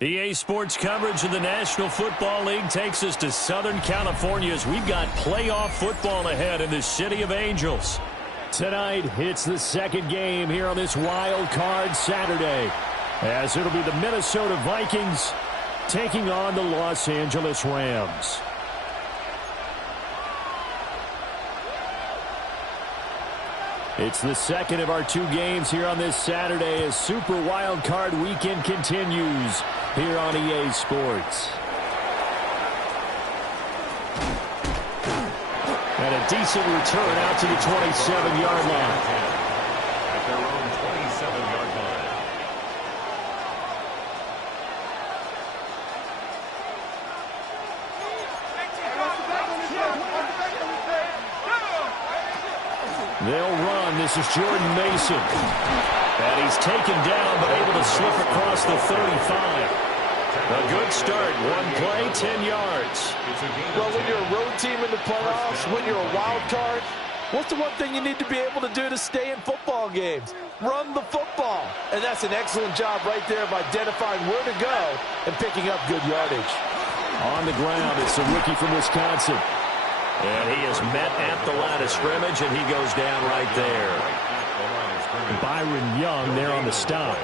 EA Sports coverage of the National Football League takes us to Southern California as we've got playoff football ahead in the City of Angels. Tonight, it's the second game here on this wild card Saturday, as it'll be the Minnesota Vikings taking on the Los Angeles Rams. It's the second of our two games here on this Saturday as Super Wild Card Weekend continues here on EA Sports. And a decent return out to the 27-yard line. At their own 27-yard line. They'll run. This is Jordan Mason. And he's taken down, but able to slip across the 35. A good start. One play, 10 yards. Well, when you're a road team in the playoffs, when you're a wild card, what's the one thing you need to be able to do to stay in football games? Run the football. And that's an excellent job right there of identifying where to go and picking up good yardage. On the ground, it's a rookie from Wisconsin. And he is met at the line of scrimmage, and he goes down right there. Byron Young there on the stop.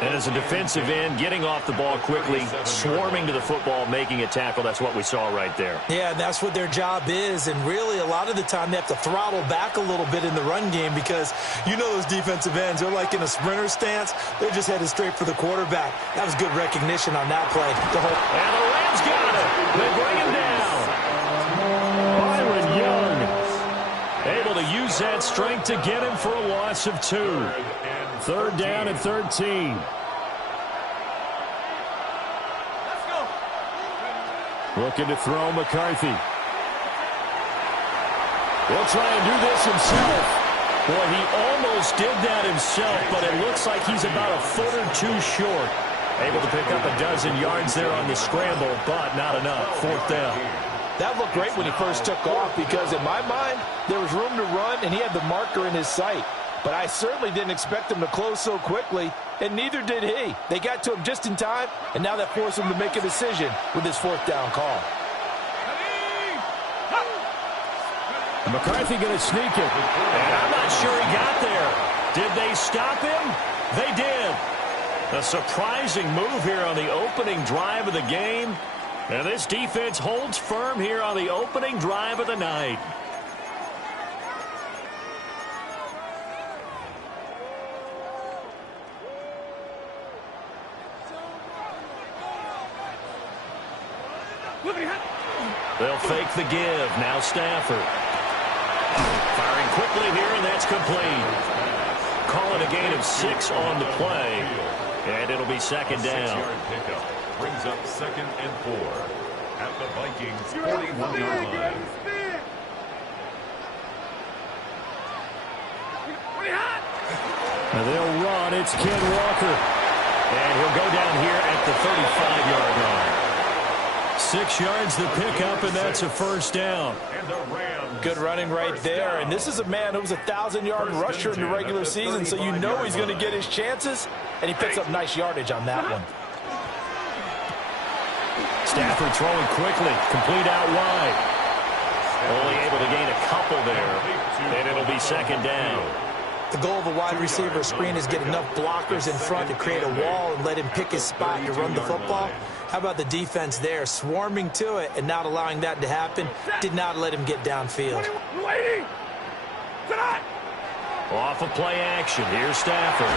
And as a defensive end, getting off the ball quickly, swarming to the football, making a tackle. That's what we saw right there. Yeah, and that's what their job is. And really, a lot of the time, they have to throttle back a little bit in the run game because you know those defensive ends, they're like in a sprinter stance. They're just headed straight for the quarterback. That was good recognition on that play. And the Rams got it. They bring him down. Byron Young able to use that strength to get him for a loss of 2. Third down and 13. Looking to throw McCarthy. He'll try and do this himself. Boy, he almost did that himself, but it looks like he's about a foot or two short. Able to pick up a dozen yards there on the scramble, but not enough. Fourth down. That looked great when he first took off because in my mind, there was room to run and he had the marker in his sight. But I certainly didn't expect him to close so quickly, and neither did he. They got to him just in time, and now that forced him to make a decision with his fourth down call. McCarthy going to sneak it. And I'm not sure he got there. Did they stop him? They did. A surprising move here on the opening drive of the game. And this defense holds firm here on the opening drive of the night. They'll fake the give. Now Stafford. Firing quickly here, and that's complete. Calling a gain of 6 on the play. And it'll be second down. 6-yard pickup brings up 2nd and 4 at the Vikings' 41-yard line. And they'll run. It's Ken Walker. And he'll go down here at the 35-yard line. 6 yards the pickup, and that's a first down. Good running right there. And this is a man who was a 1,000-yard rusher in the regular season, so you know he's going to get his chances, and he picks up nice yardage on that one. Stafford throwing quickly, complete out wide. Only able to gain a couple there, and it'll be second down. The goal of a wide receiver screen is get enough blockers in front to create a wall and let him pick his spot to run the football. How about the defense there, swarming to it and not allowing that to happen? Did not let him get downfield. Off of play action, here's Stafford.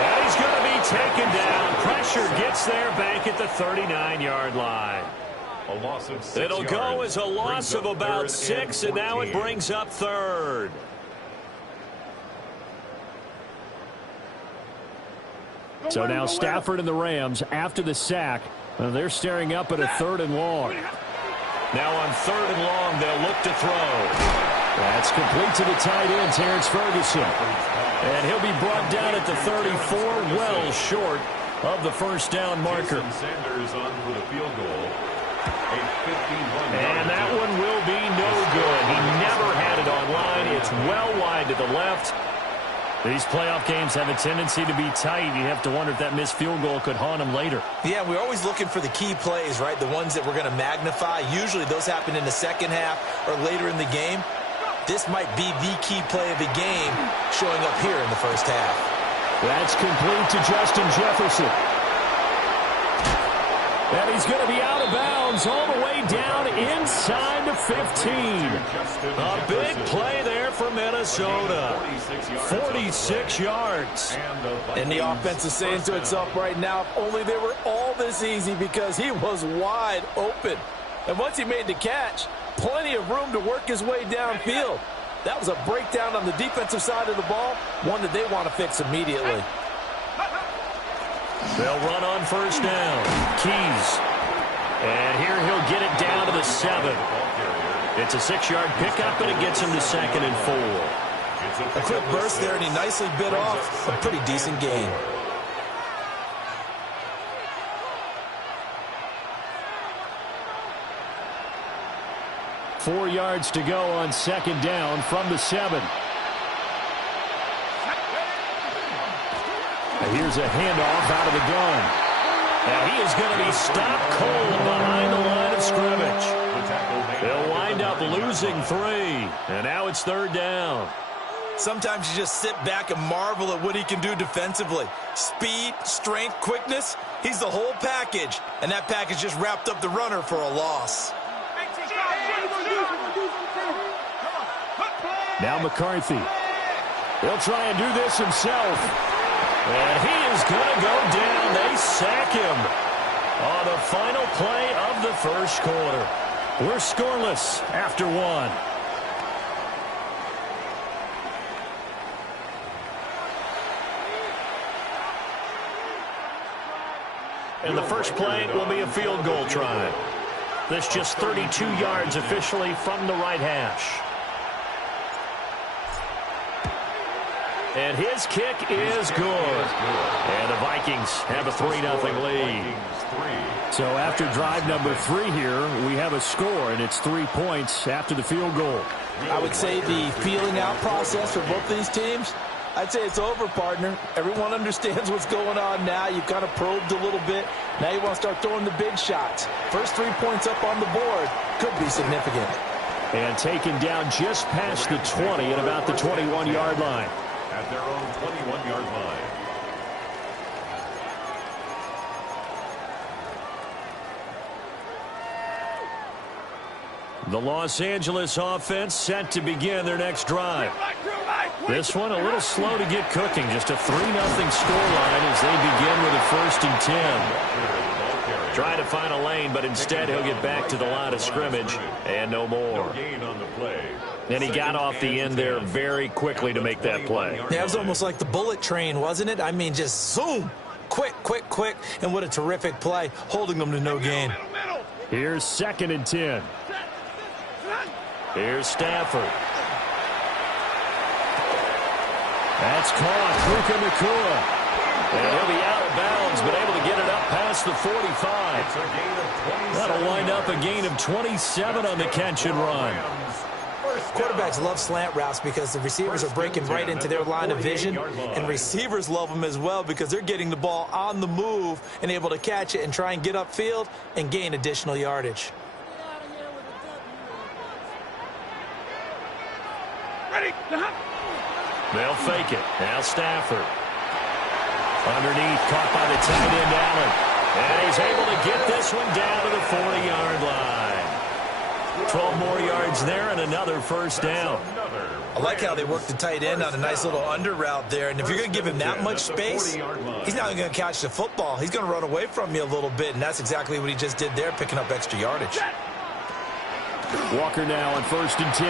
And he's going to be taken down. Pressure gets there back at the 39-yard line. A loss of 6 It'll yards. go as a loss of about 6, and now it brings up 3rd. So now Stafford and the Rams, after the sack, they're staring up at a 3rd and long. Now on 3rd and long, they'll look to throw. That's complete to the tight end, Terrence Ferguson. And he'll be brought down at the 34, well short of the first down marker. Sanders on for the field goal. And that one will be no good. He never had it online. It's well wide to the left. These playoff games have a tendency to be tight. You have to wonder if that missed field goal could haunt him later. Yeah, we're always looking for the key plays, right? The ones that we're going to magnify. Usually those happen in the second half or later in the game. This might be the key play of the game showing up here in the first half. That's complete to Justin Jefferson. And he's going to be out of bounds all the way down inside the 15. A big play there for Minnesota. 46 yards. And the offense is saying to itself right now, if only they were all this easy, because he was wide open. And once he made the catch, plenty of room to work his way downfield. That was a breakdown on the defensive side of the ball, one that they want to fix immediately. They'll run on first down. Keys. And here he'll get it down to the 7. It's a 6-yard pickup, and it gets him to 2nd and 4. A quick burst there, and he nicely bit off a pretty decent gain. Four yards to go on second down from the 7. Here's a handoff out of the gun. And he is going to be stopped cold behind the line of scrimmage. They'll wind up losing 3. And now it's 3rd down. Sometimes you just sit back and marvel at what he can do defensively. Speed, strength, quickness. He's the whole package. And that package just wrapped up the runner for a loss. Now McCarthy. He'll try and do this himself. And he is going to go down. They sack him on the final play of the first quarter. We're scoreless after 1. And the first play will be a field goal try. This just 32 yards officially from the right hash. And his kick is good. And the Vikings have a 3-0 lead. So after drive number 3 here, we have a score, and it's 3 points after the field goal. I would say the feeling out process for both these teams, I'd say it's over, partner. Everyone understands what's going on now. You've kind of probed a little bit. Now you want to start throwing the big shots. First 3 points up on the board could be significant. And taken down just past the 20 at about the 21-yard line. At their own 21-yard line. The Los Angeles offense set to begin their next drive. This one a little slow to get cooking. Just a 3-0 scoreline as they begin with a 1st and 10. Try to find a lane, but instead he'll get back to the line of scrimmage and no more. And he got off the end there very quickly to make that play. Yeah, it was almost like the bullet train, wasn't it? I mean, just zoom. Quick, quick, quick. And what a terrific play, holding them to no gain. Here's 2nd and 10. Here's Stafford. That's caught. Puka Nacua. And he'll be out of bounds, but able to get it up past the 45. That'll wind up a gain of 27 on the catch and run. Quarterbacks love slant routes because the receivers are breaking right into their line of vision, and receivers love them as well because they're getting the ball on the move and able to catch it and try and get upfield and gain additional yardage. Ready? They'll fake it. Now Stafford. Underneath, caught by the tight end Allen. And he's able to get this one down to the 40-yard line. 12 more yards there and another first down. I like how they work the tight end on a nice little under route there. And if you're going to give him that much space, he's not going to catch the football. He's going to run away from you a little bit, and that's exactly what he just did there, picking up extra yardage. Walker now on 1st and 10.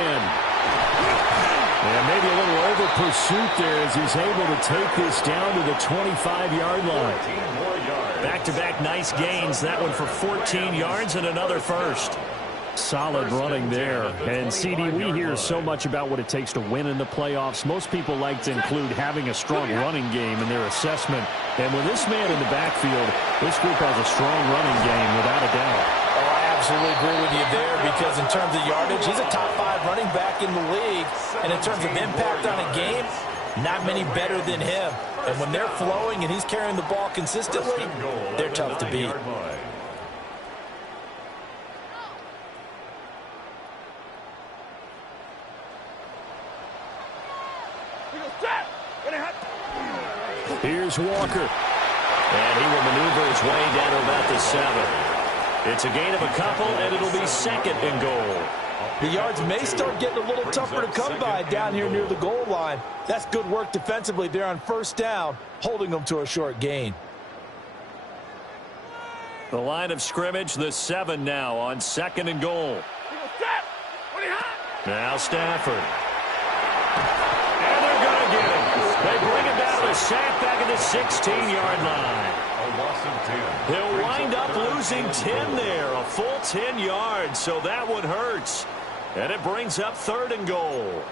And maybe a little over pursuit there as he's able to take this down to the 25-yard line. Back-to-back nice gains. That one for 14 yards and another first. Solid running there. And, CD, we hear so much about what it takes to win in the playoffs. Most people like to include having a strong running game in their assessment. And with this man in the backfield, this group has a strong running game without a doubt. Oh, I absolutely agree with you there because in terms of yardage, he's a top 5 running back in the league. And in terms of impact on a game, not many better than him. And when they're flowing and he's carrying the ball consistently, they're tough to beat. Here's Walker. And he will maneuver his way down to about the 7. It's a gain of a couple, and it'll be 2nd and goal. The yards may start getting a little tougher to come by down here near the goal line. That's good work defensively there on 1st down, holding them to a short gain. The line of scrimmage, the 7 now on 2nd and goal. Now Stafford. And they're going to get him. They bring him down to a sack back at the 16-yard line. A loss of 10. He'll wind up losing 10 there, a full 10 yards, so that one hurts. And it brings up 3rd and goal.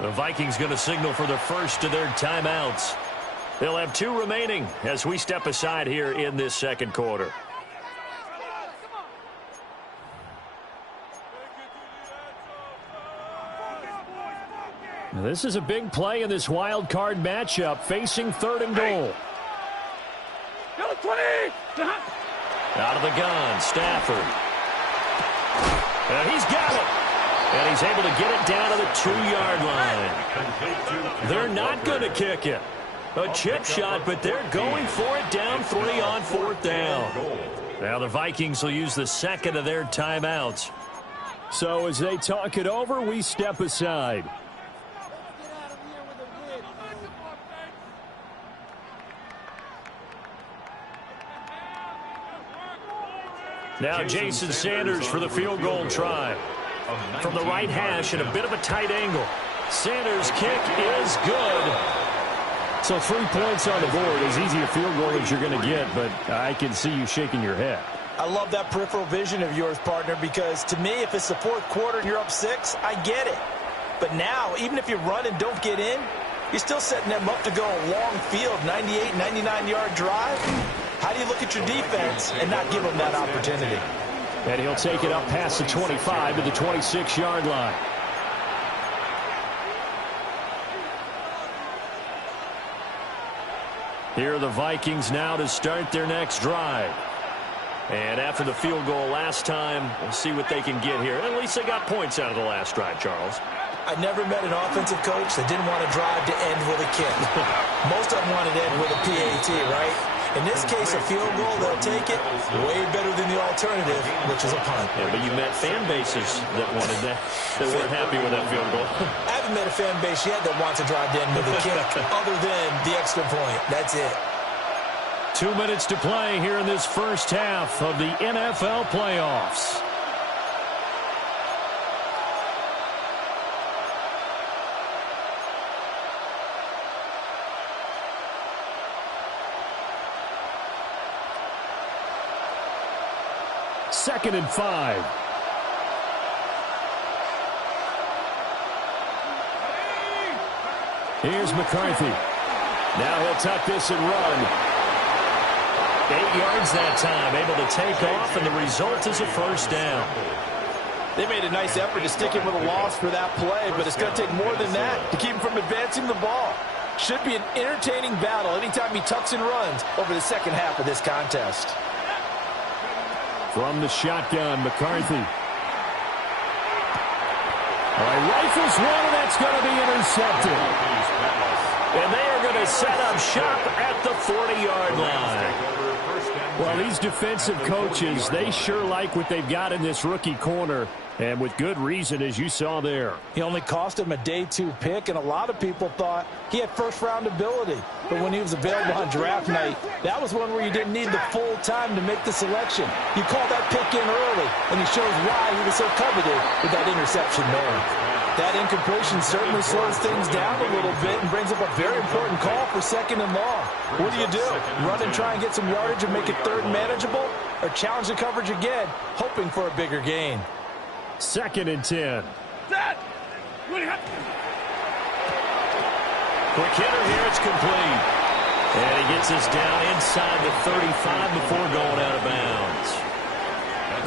The Vikings going to signal for the first of their timeouts. They'll have 2 remaining as we step aside here in this 2nd quarter. Now, this is a big play in this wild card matchup, facing 3rd and goal. Out of the gun, Stafford. And he's got it. And he's able to get it down to the 2-yard line. They're not going to kick it. A chip shot, but they're going for it down 3 on 4th down. Now the Vikings will use the 2nd of their timeouts. So as they talk it over, we step aside. Now Jason Sanders for the field goal try. From the right hash at a bit of a tight angle. Sanders' kick is good. So 3 points on the board. As easy a field goal as you're going to get, but I can see you shaking your head. I love that peripheral vision of yours, partner, because to me, if it's the 4th quarter and you're up 6, I get it. But now, even if you run and don't get in, you're still setting them up to go a long field, 98, 99-yard drive. How do you look at your defense and not give them that opportunity? And he'll take it up past the 25 to the 26-yard line. Here are the Vikings now to start their next drive. And after the field goal last time, we'll see what they can get here. At least they got points out of the last drive, Charles. I never met an offensive coach that didn't want to drive to end with a kick. Most of them wanted to end with a PAT, right? In this case, a field goal, they'll take it way better than the alternative, which is a punt. Yeah, but you met fan bases that wanted that weren't happy with that field goal. I haven't met a fan base yet that wants to drive to end with a kick other than the extra point. That's it. 2 minutes to play here in this first half of the NFL playoffs. Second and 5. Here's McCarthy. Now he'll tuck this and run. 8 yards that time, able to take off, and the result is a first down. They made a nice effort to stick him with a loss for that play, but it's going to take more than that to keep him from advancing the ball. Should be an entertaining battle anytime he tucks and runs over the second half of this contest. From the shotgun, McCarthy. All right, rifles one, and that's going to be intercepted. And they are going to set up shop at the 40-yard line. Well, these defensive coaches, they sure like what they've got in this rookie corner, and with good reason, as you saw there. He only cost him a day 2 pick, and a lot of people thought he had first-round ability. But when he was available on draft night, that was one where you didn't need the full time to make the selection. You called that pick in early, and he shows why he was so coveted with that interception there. That incompletion certainly slows things down a little bit and brings up a very important call for 2nd and long. What do? Run and try and get some yardage and make it 3rd and manageable? Or challenge the coverage again, hoping for a bigger gain? 2nd and 10. Quick hitter here, it's complete. And he gets us down inside the 35 before going out of bounds.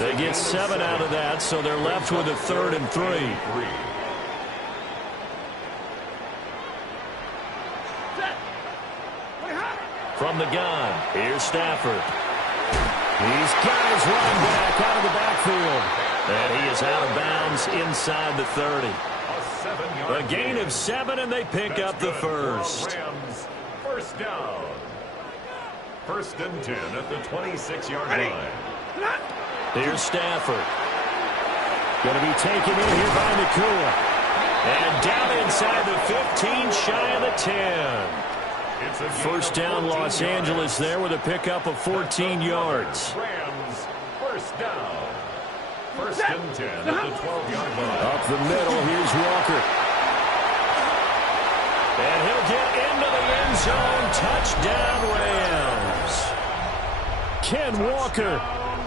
They get 7 out of that, so they're left with a 3rd and 3. From the gun, here's Stafford. These guys running back out of the backfield. And he is out of bounds inside the 30. A gain of 7, and they pick up the first. Rams, first down. 1st and 10 at the 26-yard line. Here's Stafford. Going to be taken in here by Nakua. And down inside the 15, shy of the 10. First down, Los Angeles there with a pickup of 14 yards. Rams, first down. 1st and 10 at the 12-yard line. Up the middle, here's Walker. And he'll get into the end zone. Touchdown, Rams. Ken Walker,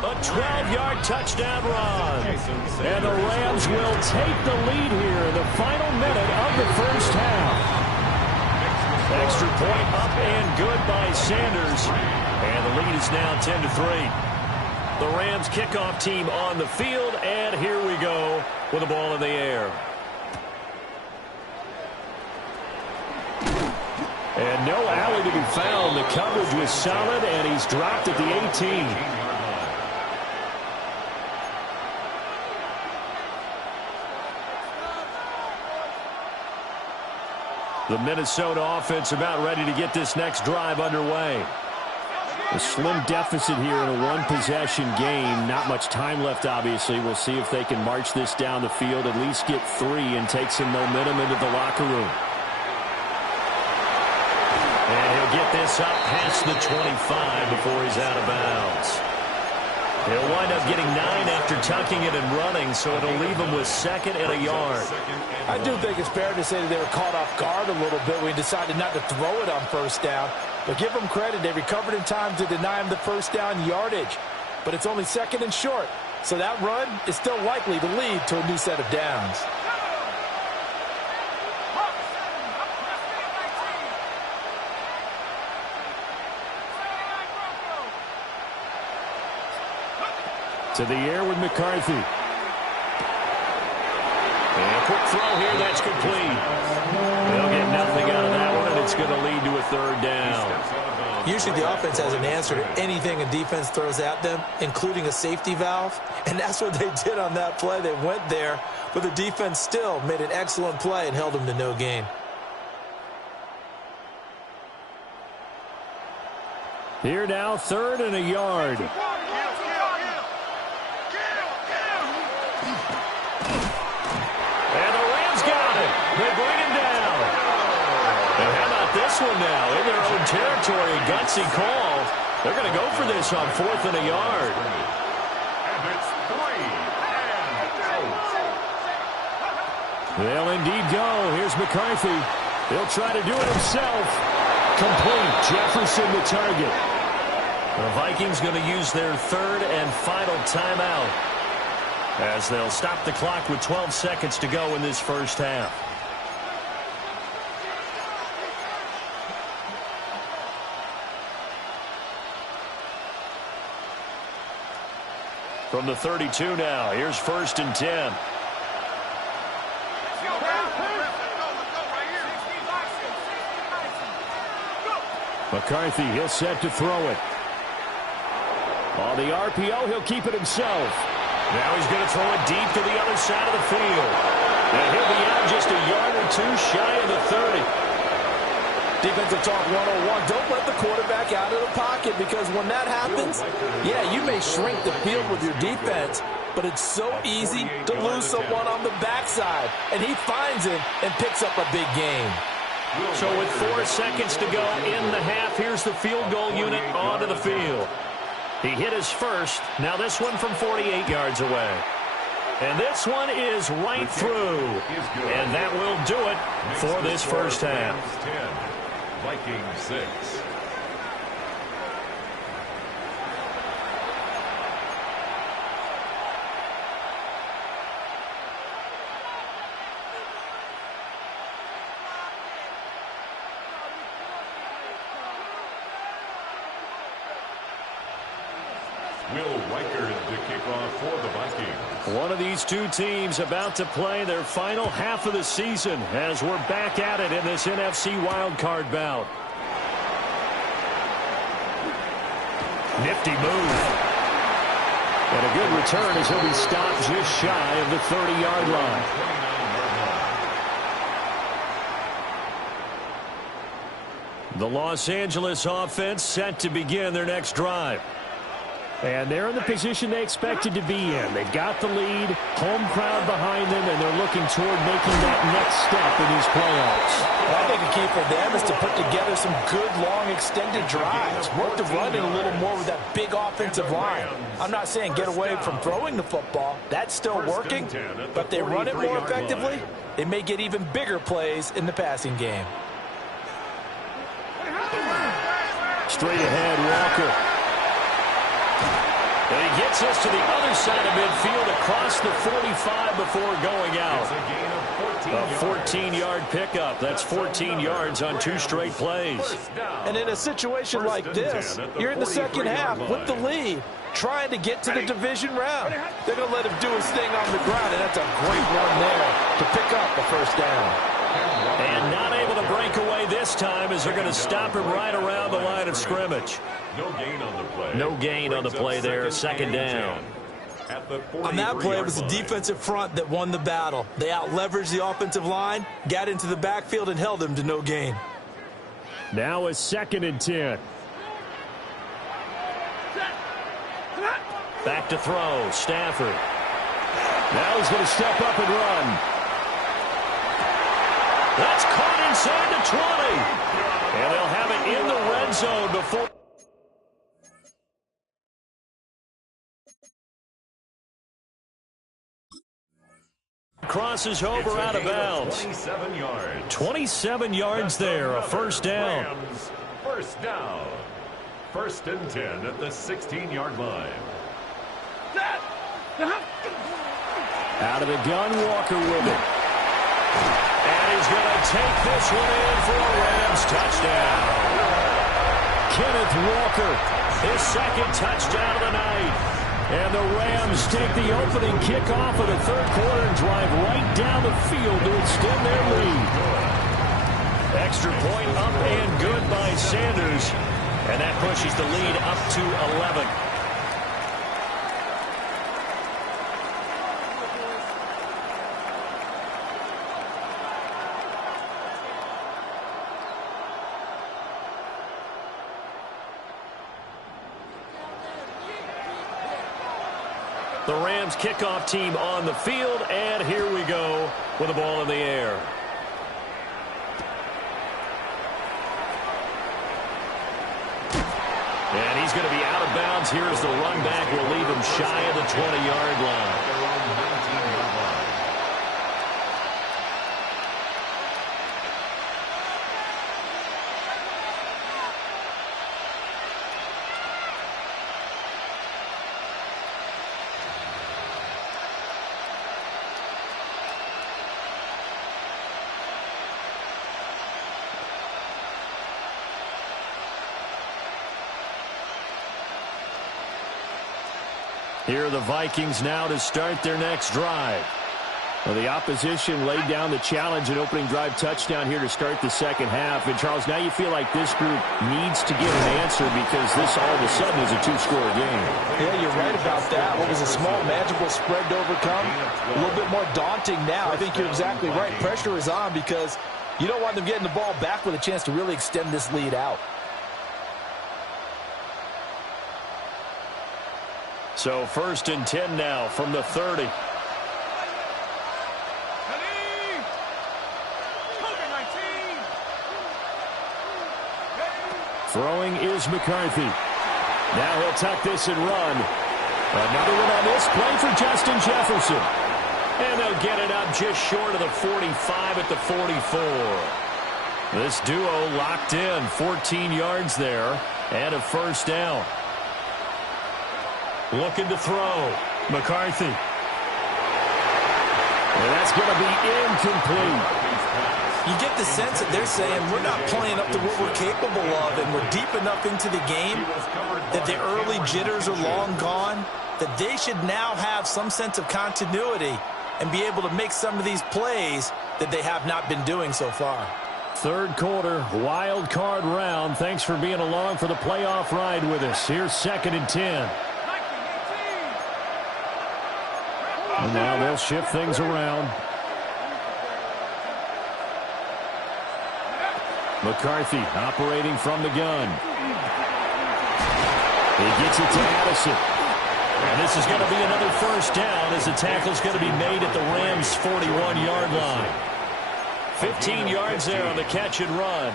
a 12-yard touchdown run. And the Rams will take the lead here in the final minute of the first half. Extra point up and good by Sanders. And the lead is now 10-3. The Rams kickoff team on the field, and here we go with the ball in the air. And no alley to be found. The coverage was solid, and he's dropped at the 18. The Minnesota offense about ready to get this next drive underway. A slim deficit here in a one-possession game. Not much time left, obviously. We'll see if they can march this down the field, at least get 3, and take some momentum into the locker room. And he'll get this up past the 25 before he's out of bounds. He'll wind up getting 9 after tucking it and running, so it'll leave him with 2nd and a yard. I do think it's fair to say that they were caught off guard a little bit when he decided not to throw it on 1st down. But give them credit, they recovered in time to deny him the 1st down yardage. But it's only 2nd and short, so that run is still likely to lead to a new set of downs. To the air with McCarthy. And a quick throw here, that's complete. They'll get nothing out of that one, and it's going to lead to a 3rd down. Usually the offense has an answer to anything a defense throws at them, including a safety valve. And that's what they did on that play. They went there, but the defense still made an excellent play and held them to no gain. Here now, 3rd and a yard. They bring him down. And how about this one now? In their own territory, a gutsy call. They're going to go for this on 4th and a yard. And it's 3 and out. They'll indeed go. Here's McCarthy. He'll try to do it himself. Complete. Jefferson the target. The Vikings going to use their 3rd and final timeout, as they'll stop the clock with 12 seconds to go in this first half. From the 32 now, here's 1st and 10. McCarthy, he'll set to throw it. On the RPO, he'll keep it himself. Now he's going to throw it deep to the other side of the field. And he'll be out just a yard or 2 shy of the 30. Defensive talk 101. Don't let the quarterback out of the pocket, because when that happens, yeah, you may shrink the field with your defense, but it's so easy to lose someone on the backside. And he finds him and picks up a big gain. So with 4 seconds to go in the half, here's the field goal unit onto the field. He hit his first. Now this one from 48 yards away. And this one is right through. And that will do it for this first half. 10, Vikings 6. For the Vikings. One of these two teams about to play their final half of the season as we're back at it in this NFC wildcard bout. Nifty move. And a good return as he'll be stopped just shy of the 30-yard line. The Los Angeles offense set to begin their next drive. And they're in the position they expected to be in. They've got the lead, home crowd behind them, and they're looking toward making that next step in these playoffs. I think the key for them is to put together some good, long, extended drives. Work the run in a little more with that big offensive line. I'm not saying get away from throwing the football. That's still working. But they run it more effectively, they may get even bigger plays in the passing game. Straight ahead, Walker. And he gets us to the other side of midfield across the 45 before going out. A 14-yard pickup. That's 14 yards on 2 straight plays. And in a situation like this, you're in the second half with the lead, trying to get to the division round. They're going to let him do his thing on the ground, and that's a great run there to pick up a first down. And not able to break away this time as they're going to stop him right around the line of scrimmage. No gain on the play. No gain on the play there. Second down. On that play, it was the defensive front that won the battle. They out-leveraged the offensive line, got into the backfield, and held them to no gain. Now a 2nd and 10. Back to throw. Stafford. Now he's going to step up and run. That's caught inside the 20. And they'll have it in the red zone before. Crosses over out of bounds. 27 yards. 27 yards there, a first down. Rams, first down. 1st and 10 at the 16-yard line. Out of the gun, Walker with it. And he's going to take this one in for a Rams touchdown. Kenneth Walker, his 2nd touchdown of the night. And the Rams take the opening kickoff of the 3rd quarter and drive right down the field to extend their lead. Extra point up and good by Sanders. And that pushes the lead up to 11. The Rams kickoff team on the field, and here we go with the ball in the air. And he's going to be out of bounds here as the run back will leave him shy of the 20-yard line. Here are the Vikings now to start their next drive. Well, the opposition laid down the challenge and opening drive touchdown here to start the second half. And, Charles, now you feel like this group needs to get an answer because this all of a sudden is a 2-score game. Yeah, you're right about that. What was a small, manageable spread to overcome? A little bit more daunting now. I think you're exactly right. Pressure is on because you don't want them getting the ball back with a chance to really extend this lead out. So 1st and 10 now from the 30. Throwing is McCarthy. Now he'll tuck this and run. Another one on this play for Justin Jefferson. And they'll get it up just short of the 45 at the 44. This duo locked in, 14 yards there, and a first down. Looking to throw. McCarthy. And that's going to be incomplete. You get the sense that they're saying we're not playing up to what we're capable of, and we're deep enough into the game that the early jitters are long gone, that they should now have some sense of continuity and be able to make some of these plays that they have not been doing so far. Third quarter, wild card round. Thanks for being along for the playoff ride with us. Here's 2nd and 10. And now they'll shift things around. McCarthy operating from the gun. He gets it to Addison. And this is going to be another first down as the tackle's going to be made at the Rams' 41-yard line. 15 yards there on the catch and run.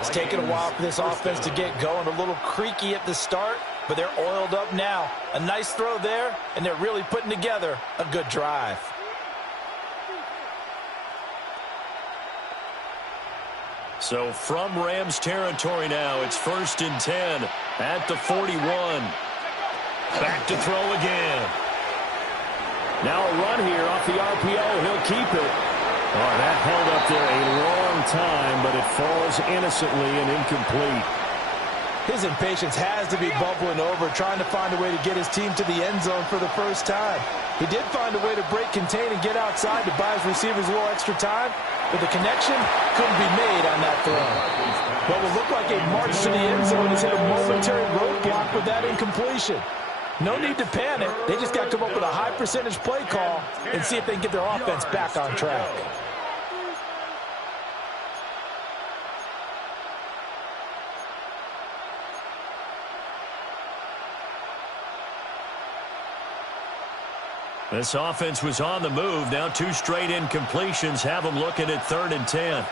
It's taken a while for this offense to get going. A little creaky at the start, but they're oiled up now. A nice throw there, and they're really putting together a good drive. So from Rams territory now, it's 1st and 10 at the 41. Back to throw again. Now a run here off the RPO. He'll keep it. Oh, that held up there a long time, but it falls innocently and incomplete. His impatience has to be bubbling over, trying to find a way to get his team to the end zone for the first time. He did find a way to break contain and get outside to buy his receivers a little extra time, but the connection couldn't be made on that throw. What will look like a march to the end zone is hit a momentary roadblock with that incompletion. No need to panic. They just got to come up with a high percentage play call and see if they can get their offense back on track. This offense was on the move. Now 2 straight incompletions have them looking at 3rd and 10.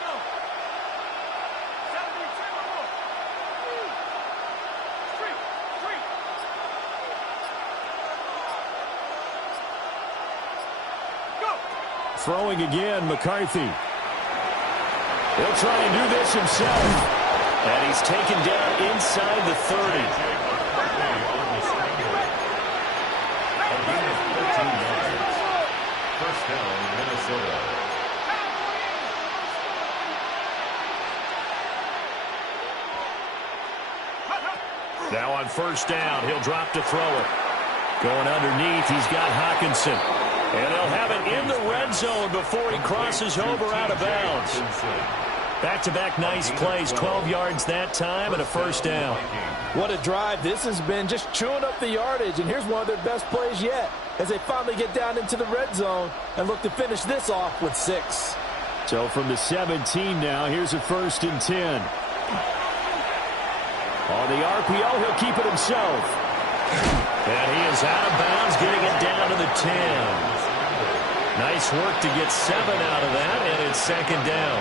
Throwing again, McCarthy. He'll try to do this himself. And he's taken down inside the 30. First down, Minnesota. Now on first down, he'll drop to throw it. Going underneath, he's got Hockenson. And they'll have it in the red zone before he crosses over out of bounds. Back-to-back nice plays, 12 yards that time and a first down. What a drive this has been, just chewing up the yardage, and here's one of their best plays yet as they finally get down into the red zone and look to finish this off with 6. So from the 17 now, here's a 1st and 10. On the RPO, he'll keep it himself. And he is out of bounds, getting it down to the 10. Nice work to get 7 out of that, and it's 2nd down.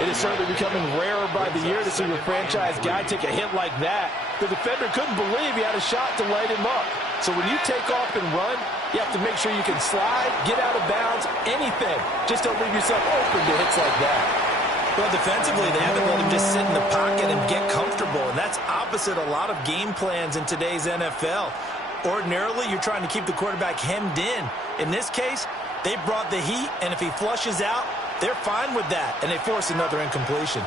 It is certainly becoming rarer by the year to see a franchise guy take a hit like that. The defender couldn't believe he had a shot to light him up. So when you take off and run, you have to make sure you can slide, get out of bounds, anything. Just don't leave yourself open to hits like that. Well, defensively, they haven't let him just sit in the pocket and get comfortable, and that's opposite a lot of game plans in today's NFL. Ordinarily, you're trying to keep the quarterback hemmed in. In this case, they brought the heat, and if he flushes out, they're fine with that, and they force another incompletion.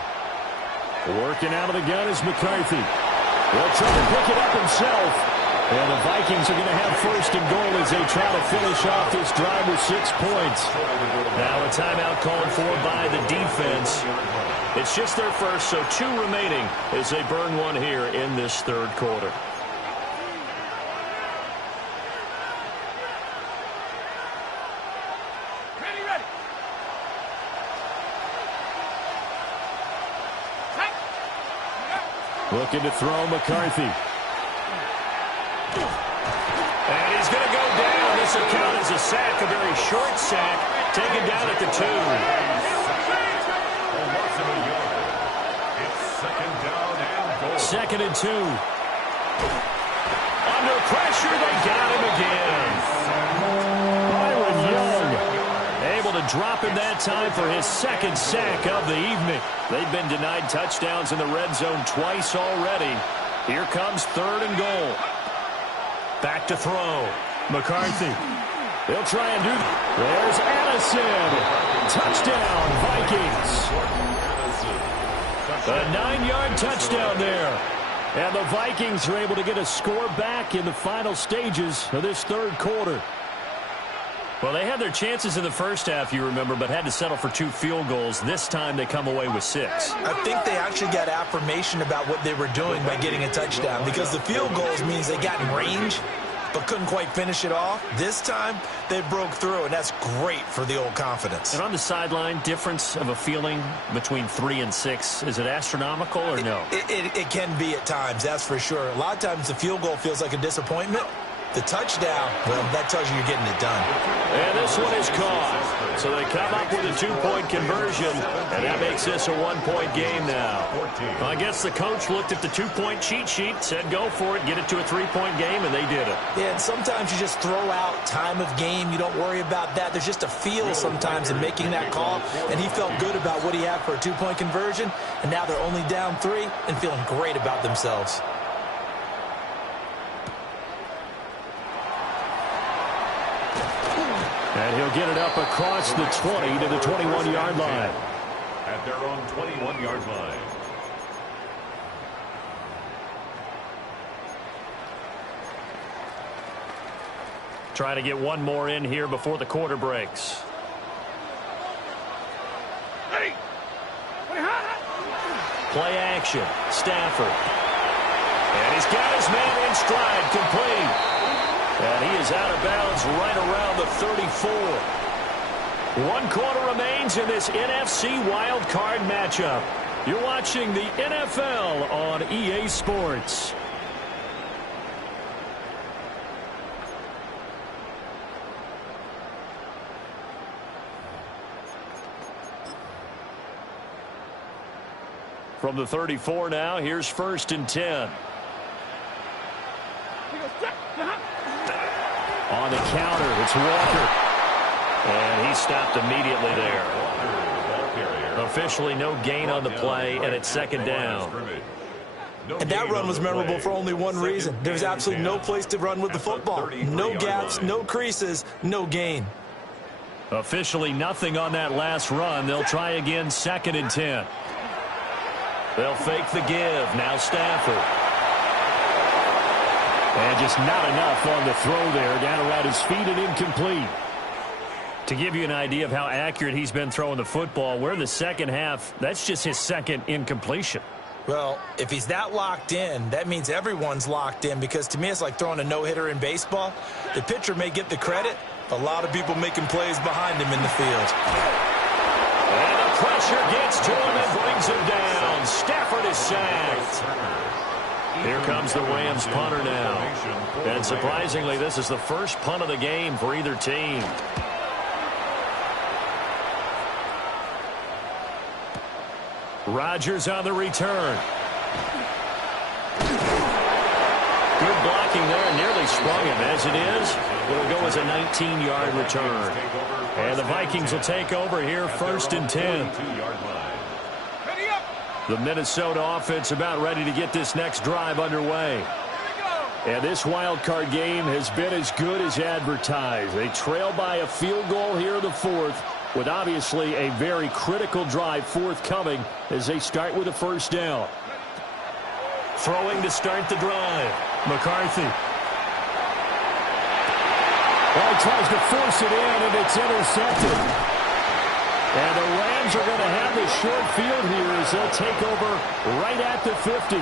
Working out of the gun is McCarthy. He'll try to pick it up himself. And the Vikings are going to have 1st and goal as they try to finish off this drive with 6 points. Now a timeout called for by the defense. It's just their first, so 2 remaining as they burn one here in this 3rd quarter. Looking to throw McCarthy. And he's going to go down. This will count as a sack, a very short sack, taken down at the 2. It's 2nd and 2. Under pressure, they got him again. Byron Young to drop in that time for his second sack of the evening. They've been denied touchdowns in the red zone twice already. Here comes 3rd and goal. Back to throw. McCarthy. They'll try and do. There's Addison. Touchdown, Vikings. A 9-yard touchdown there. And the Vikings are able to get a score back in the final stages of this 3rd quarter. Well, they had their chances in the first half, you remember, but had to settle for 2 field goals. This time they come away with 6. I think they actually got affirmation about what they were doing by getting a touchdown, because the field goals means they got in range but couldn't quite finish it off. This time they broke through, and that's great for the old confidence. And on the sideline, difference of a feeling between 3 and 6, is it astronomical or no? It can be at times, that's for sure. A lot of times the field goal feels like a disappointment. The touchdown, well, that tells you you're getting it done. And this one is caught. So they come up with a 2-point conversion, and that makes this a 1-point game now. Well, I guess the coach looked at the 2-point cheat sheet, said go for it, get it to a 3-point game, and they did it. Yeah, and sometimes you just throw out time of game. You don't worry about that. There's just a feel sometimes in making that call, and he felt good about what he had for a 2-point conversion, and now they're only down 3 and feeling great about themselves. And he'll get it up across the 20 to the 21-yard line. At their own 21-yard line. Trying to get one more in here before the quarter breaks. Play action. Stafford. And he's got his man in stride, complete. And he is out of bounds right around the 34. 1 quarter remains in this NFC wildcard matchup. You're watching the NFL on EA Sports. From the 34 now, here's 1st and 10. On the counter, it's Walker. And he stopped immediately there. Officially no gain on the play, and it's 2nd down. And that run was memorable for only one reason. There's absolutely no place to run with the football. No gaps, no creases, no gain. Officially nothing on that last run. They'll try again, 2nd and 10. They'll fake the give. Now Stafford. And just not enough on the throw there. Down around his feet and incomplete. To give you an idea of how accurate he's been throwing the football, we're in the second half. That's just his 2nd incompletion. Well, if he's that locked in, that means everyone's locked in, because to me it's like throwing a no-hitter in baseball. The pitcher may get the credit. A lot of people making plays behind him in the field. And the pressure gets to him and brings him down. Stafford is sacked. Here comes the Rams punter now. And surprisingly, this is the first punt of the game for either team. Rodgers on the return. Good blocking there, nearly sprung him. As it is, it'll go as a 19-yard return. And the Vikings will take over here, 1st and 10. The Minnesota offense about ready to get this next drive underway. And this wild card game has been as good as advertised. They trail by a field goal here in the 4th, with obviously a very critical drive forthcoming as they start with a 1st down. Throwing to start the drive. McCarthy. Well, he tries to force it in, and it's intercepted. And the Rams are going to have the short field here as they'll take over right at the 50.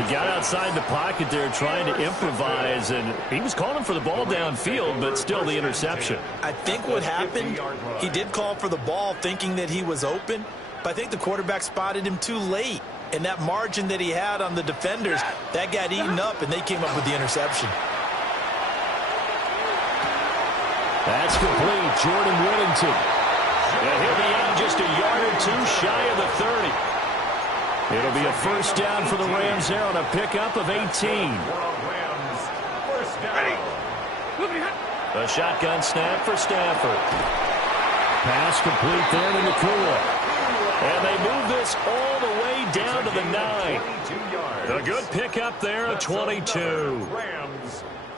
He got outside the pocket there trying to improvise, and he was calling for the ball downfield, but still the interception. I think what happened, he did call for the ball thinking that he was open, but I think the quarterback spotted him too late. And that margin that he had on the defenders, that got eaten up, and they came up with the interception. That's complete. Jordan Whittington. And he'll be in just a yard or 2 shy of the 30. It'll be a 1st down for the Rams there on a pickup of 18. A shotgun snap for Stafford. Pass complete there to Nakua. And they move this all the way down to the 9. A good pickup there at 22.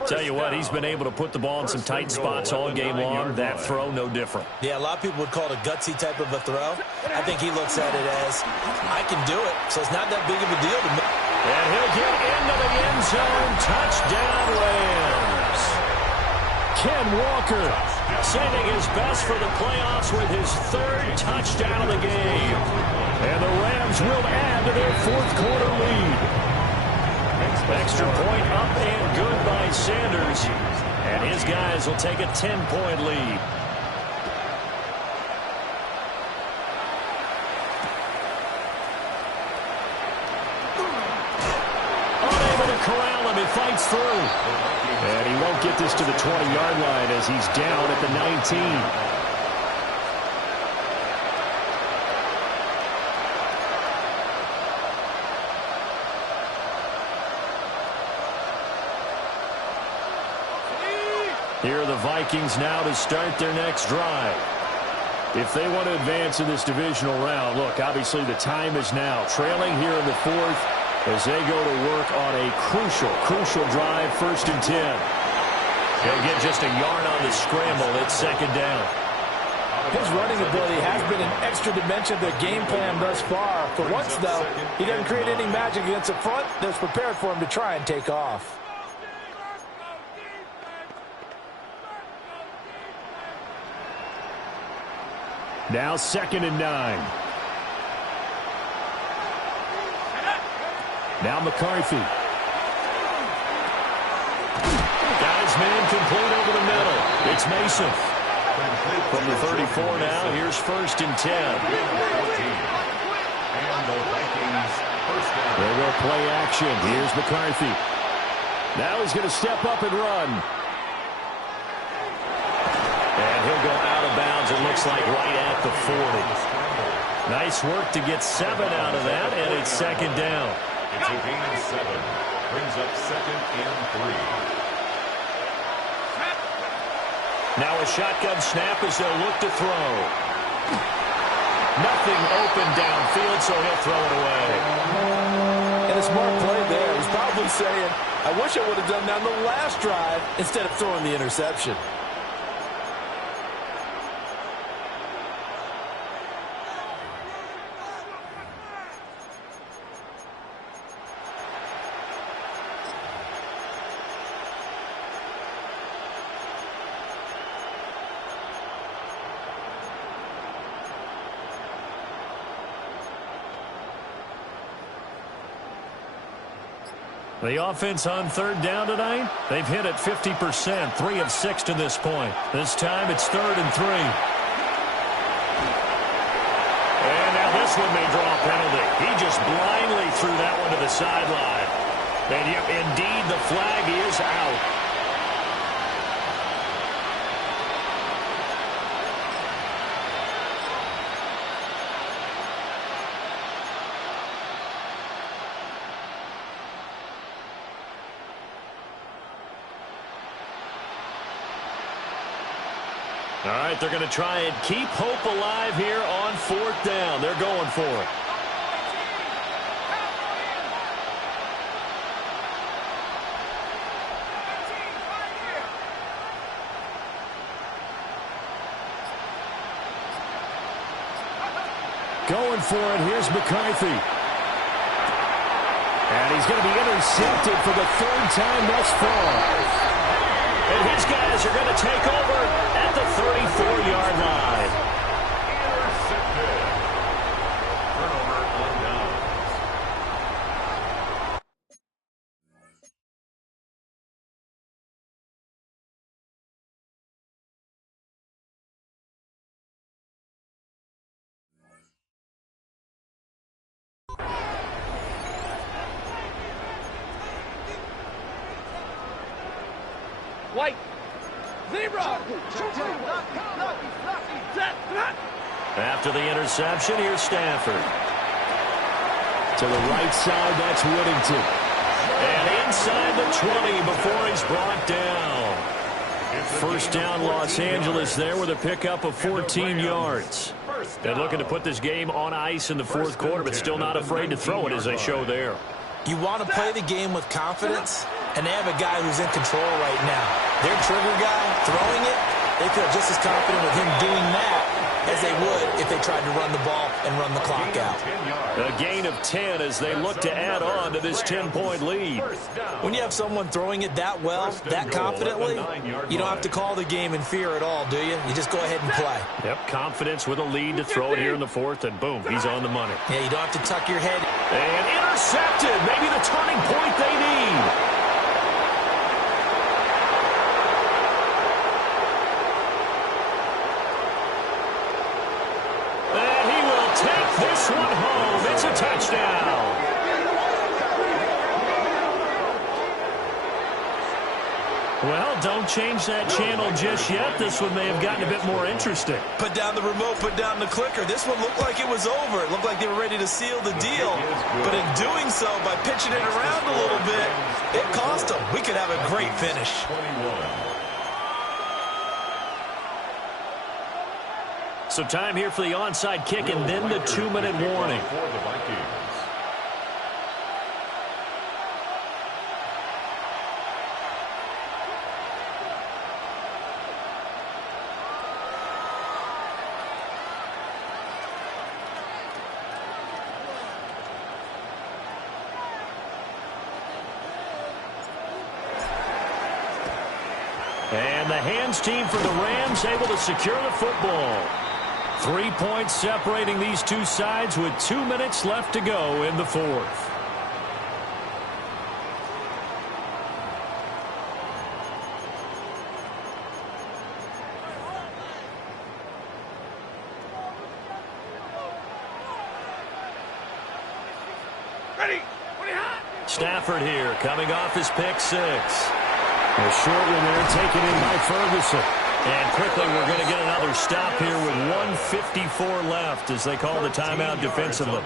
Tell you what, he's been able to put the ball in some tight spots all game long. That throw, no different. Yeah, a lot of people would call it a gutsy type of a throw. I think he looks at it as, I can do it, so it's not that big of a deal to me. And he'll get into the end zone. Touchdown, Rams. Ken Walker sending his best for the playoffs with his 3rd touchdown of the game. And the Rams will add to their 4th quarter lead. Extra point up and good by Sanders. And his guys will take a 10-point lead. Unable to corral him. He fights through. And he won't get this to the 20-yard line as he's down at the 19. Here are the Vikings now to start their next drive. If they want to advance in this divisional round, look, obviously the time is now. Trailing here in the 4th as they go to work on a crucial drive, 1st and 10. They'll get just a yard on the scramble. It's 2nd down. His running ability has been an extra dimension of their game plan thus far. For once, though, he doesn't create any magic against the front that's prepared for him to try and take off. Now 2nd and 9. Now McCarthy. Got his man complete over the middle. It's Mason. From the 34 now, here's 1st and 10. There will play action. Here's McCarthy. Now he's going to step up and run. And he'll go out of bounds, it looks like right at the 40. Nice work to get 7 out of that, and it's 2nd down. It's a gain of 7. Brings up 2nd and 3. Now a shotgun snap as they'll look to throw. Nothing open downfield, so he'll throw it away. And a smart play there. He's probably saying, I wish I would have done that on the last drive instead of throwing the interception. The offense on 3rd down tonight, they've hit it 50%, 3 of 6 to this point. This time it's 3rd and 3. And now this one may draw a penalty. He just blindly threw that one to the sideline. And yep, indeed, the flag is out. All right, they're going to try and keep hope alive here on 4th down. They're going for it. Going for it. Here's McCarthy. And he's going to be intercepted for the 3rd time thus far. And his guys are going to take over at the 34-yard line. Intercepted. Turnover on downs. White. Zebra. After the interception, here's Stafford. To the right side, that's Whittington. And inside the 20 before he's brought down. First down, Los Angeles there with a pickup of 14 yards. They're looking to put this game on ice in the fourth quarter, but still not afraid to throw it as they show there. You want to play the game with confidence, and they have a guy who's in control right now. Their trigger guy throwing it, they feel just as confident with him doing that as they would if they tried to run the ball and run the clock out. A gain of 10 as they look to add on to this 10-point lead. When you have someone throwing it that well, that confidently, you don't have to call the game in fear at all, do you? You just go ahead and play. Yep, confidence with a lead to throw it here in the fourth, and boom, he's on the money. Yeah, you don't have to tuck your head. And intercepted, maybe the turning point they need. This one home. It's a touchdown. Well, don't change that channel just yet. This one may have gotten a bit more interesting. Put down the remote, put down the clicker. This one looked like it was over. It looked like they were ready to seal the deal. But in doing so, by pitching it around a little bit, it cost them. We could have a great finish. So time here for the onside kick and then the 2-minute warning. And the hands team for the Rams able to secure the football. 3 points separating these two sides with 2 minutes left to go in the fourth. Stafford here coming off his pick six. A short one there taken in by Ferguson. And quickly we're going to get another stop here with 1:54 left as they call the timeout defensively.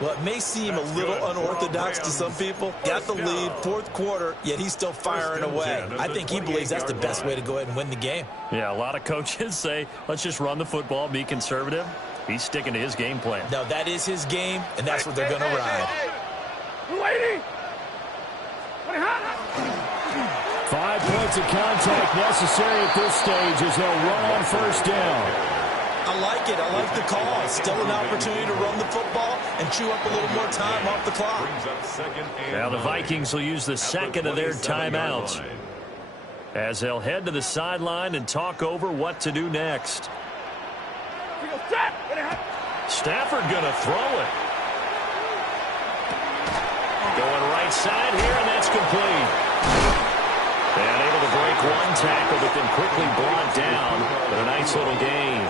Well, it may seem a little unorthodox to some people. Got the lead, fourth quarter, yet he's still firing away. I think he believes that's the best way to go ahead and win the game. Yeah, a lot of coaches say, let's just run the football, be conservative. He's sticking to his game plan. No, that is his game, and that's what they're going to ride. 5 points of contact necessary at this stage as they'll run on first down. I like it. I like the call. Still an opportunity to run the football and chew up a little more time off the clock. Now the Vikings will use the second of their timeouts as they'll head to the sideline and talk over what to do next. Stafford going to throw it. Going right side here, and that's complete. And able to break one tackle, but then quickly brought down. But a nice little gain.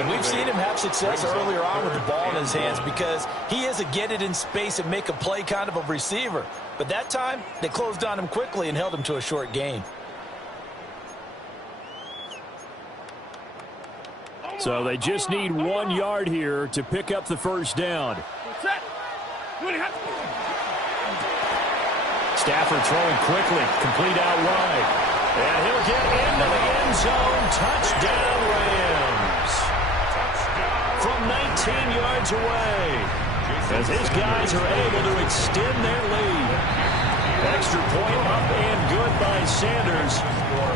And we've seen him have success earlier on with the ball in his hands because he is a get it in space and make a play kind of a receiver. But that time, they closed on him quickly and held him to a short gain. So they just need 1 yard here to pick up the first down. Stafford throwing quickly, complete out wide. And he'll get into the end zone. Touchdown, Rams. From 19 yards away. As his guys are able to extend their lead. Extra point up and good by Sanders.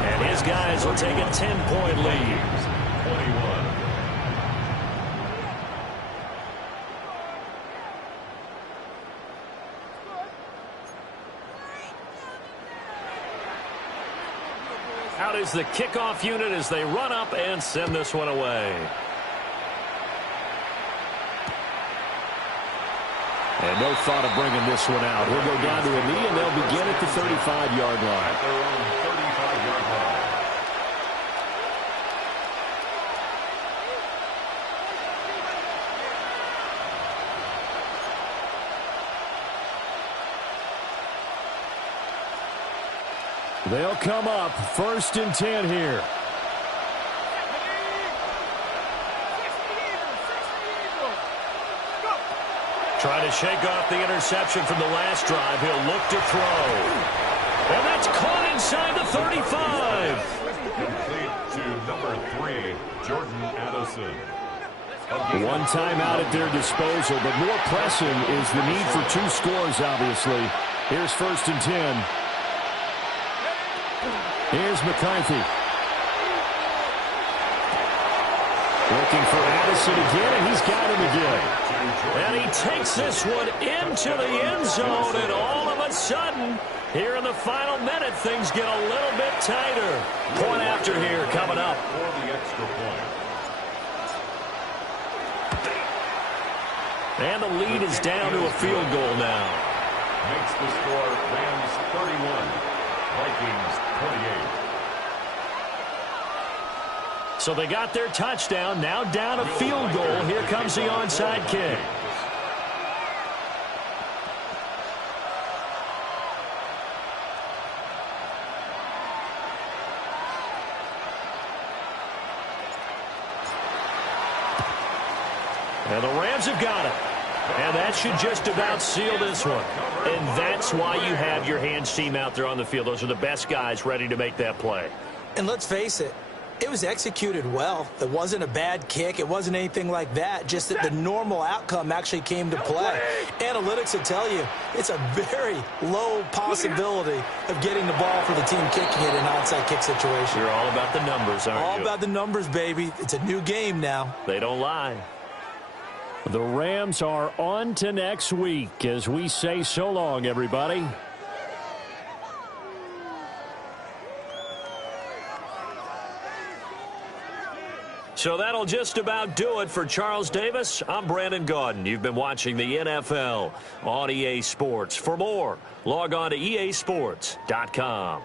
And his guys will take a 10-point lead. 21. Out is the kickoff unit as they run up and send this one away. And no thought of bringing this one out. He'll go down to a knee, and they'll begin at the 35-yard line. At their own 35-yard line. They'll come up 1st and 10 here. Trying to shake off the interception from the last drive. He'll look to throw. And that's caught inside the 35. Complete to number 3, Jordan Addison. One timeout at their disposal, but more pressing is the need for 2 scores, obviously. Here's 1st and 10. Here's McCarthy. Looking for Addison again, and he's got him again. And he takes this one into the end zone, and all of a sudden, here in the final minute, things get a little bit tighter. Point after here coming up. For the extra point. And the lead is down to a field goal now. Makes the score Rams 31, Vikings 28. So they got their touchdown, now down a field goal. Here comes the onside kick. And the Rams have got it. And that should just about seal this one. And that's why you have your hands team out there on the field. Those are the best guys ready to make that play. And let's face it, it was executed well. It wasn't a bad kick. It wasn't anything like that. Just that the normal outcome actually came to play. Analytics will tell you it's a very low possibility of getting the ball for the team kicking it in an onside kick situation. You're all about the numbers, aren't you? All about the numbers, baby. It's a new game now. They don't lie. The Rams are on to next week as we say so long, everybody. So that'll just about do it for Charles Davis. I'm Brandon Gaudin. You've been watching the NFL on EA Sports. For more, log on to easports.com.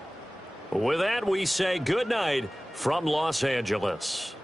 With that, we say good night from Los Angeles.